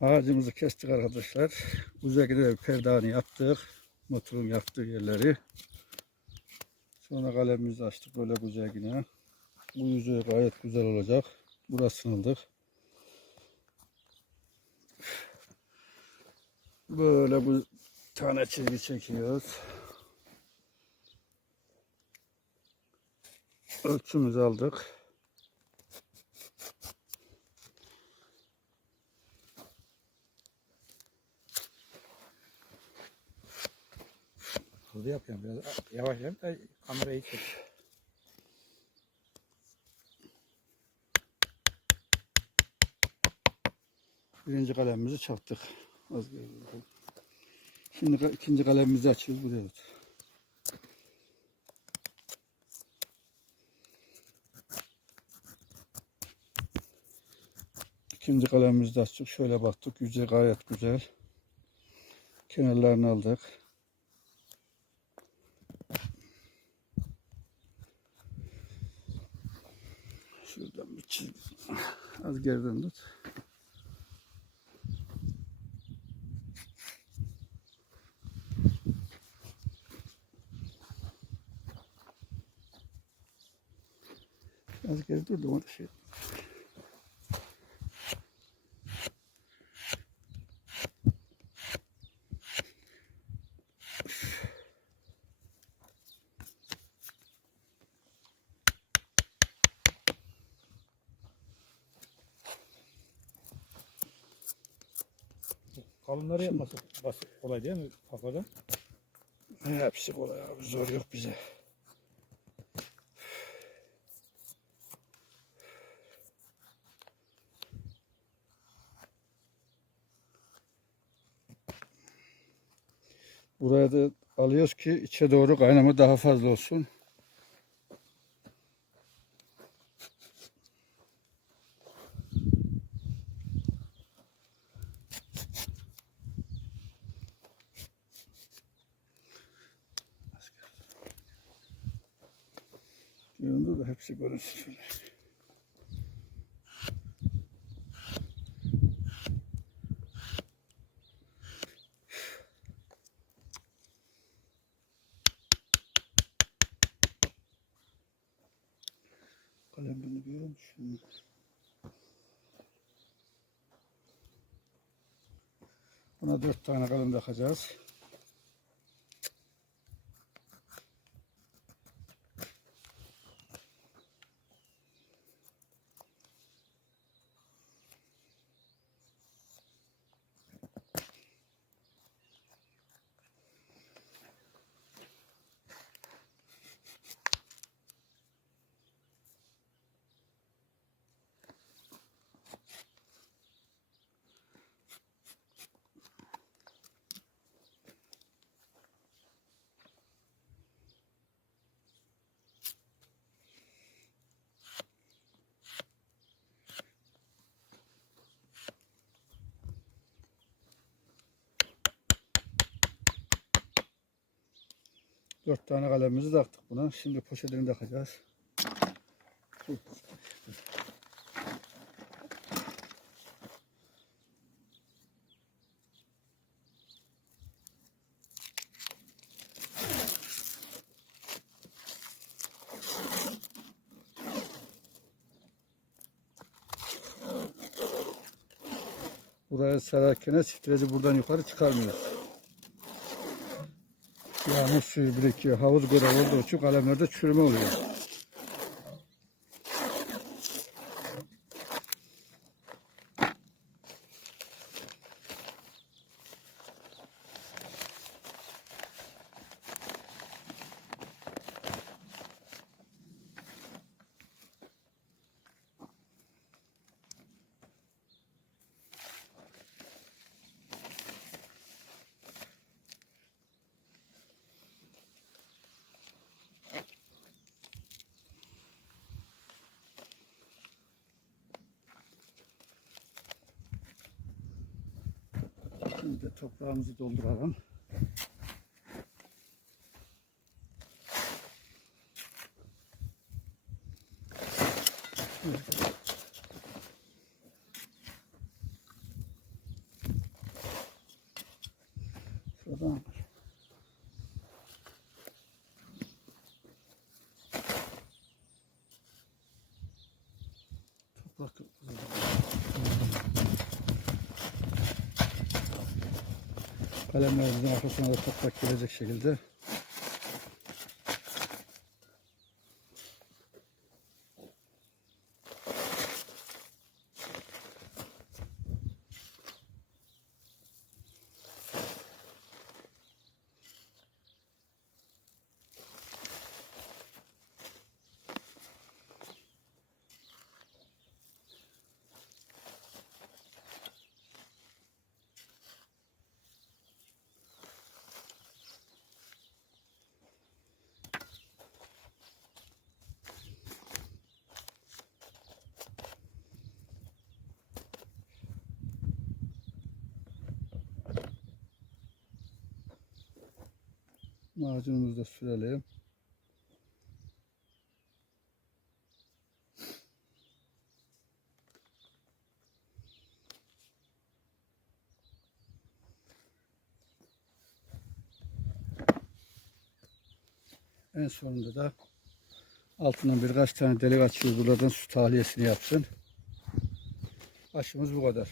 Ağacımızı kestik arkadaşlar. Üzerine de perdani yaptık. Motorun yaptığı yerleri. Sonra kalemimizi açtık böyle güzel yine. Bu yüzey gayet güzel olacak. Burasını aldık. Böyle bu tane çizgi çekiyoruz. Ölçümüzü aldık. Hızlı yapıyorum biraz. Yavaş yap da kamerayı çek. Birinci kalemimizi çaktık. Az. Şimdi ikinci kalemimizi açıyoruz buraya. tut. İkinci kalemimizi de açtık. Şöyle baktık. Yüzey gayet güzel. Kenarlarını aldık. Şuradan bir çizgi. Az geriden tut. Az geri dur da onu şey. Kalınları yapması basit, kolay değil mi kafadan? Hepsi kolay abi. Zor yok bize. Buraya da alıyoruz ki içe doğru kaynama daha fazla olsun. Yanında da hepsi görünsün. Kalem bunu görüyor musun? Buna dört tane kalem takacağız. Dört tane kalemimizi taktık buna. Şimdi poşetini takacağız. Buraya sararken stresi buradan yukarı çıkarmıyoruz. Yağmur suyu birikiyor. Havuz görev olduğu için kalemlerde çürüme oluyor. Şimdi de toprağımızı dolduralım. Tamam. Toprak Kalemlerimizin arkasına da toprak gelecek şekilde macunumuzu da sürelim. En sonunda da altından birkaç tane delik açıyoruz. Buradan su tahliyesini yapsın. Aşımız bu kadar.